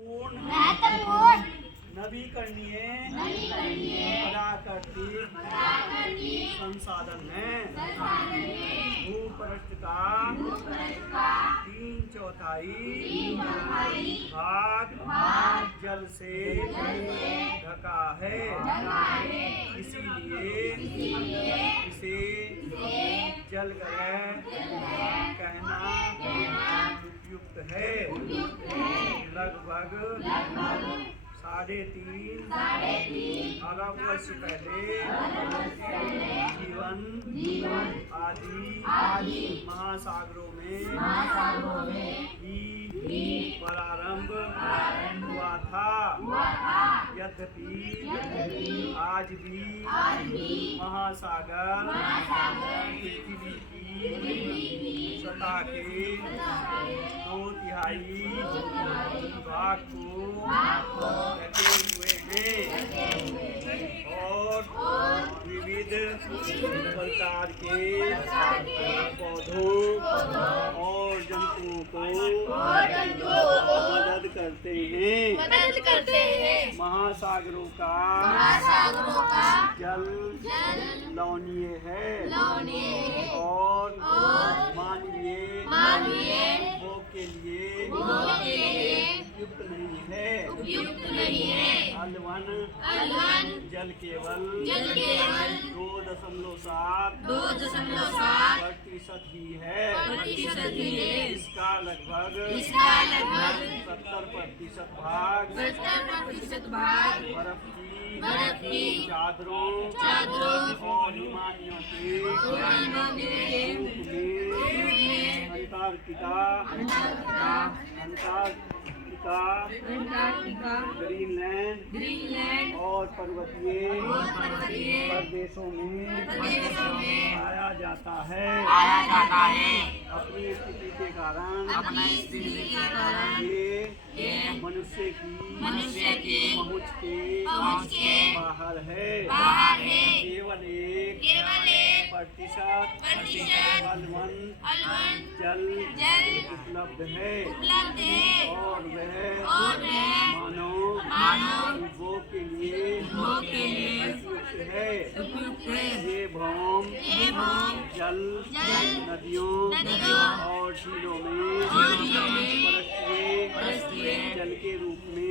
महत्वपूर्ण नवीकरणीय प्राकृतिक संसाधन है। भूपृष्ठ का 3/4 भाग जल से ढका है, इसीलिए इसे जलग्रह कहना उपयुक्त है। लगभग 3.5 अरब वर्ष पहले जीवन आदि महासागरों में ही प्रारंभ हुआ था। यद्यपि आज भी महासागर पृथ्वी की सतह के 2/3 भाग को ढके हुए हैं और विविध प्रकार के पौधों और जंतुओं को मदद करते हैं। महासागरों का जल लवणीय है और मानवीय भोग के लिए उपयुक्त नहीं है। अलवन जल केवल 2.7% ही है। इसका लगभग 70% भाग बर्फ की चादरों और हिमालयों के अंटार्कटिका, ग्रीनलैंड और पर्वतीय प्रदेशों में पाया जाता है। अपनी स्थिति के कारण ये मनुष्य की पहुँच के बाहर है। केवल 1% अलवन जल उपलब्ध है और वह मानव उपभोग के लिए उपयुक्त है। ये भौम जल नदियों और झीलों में जल के रूप में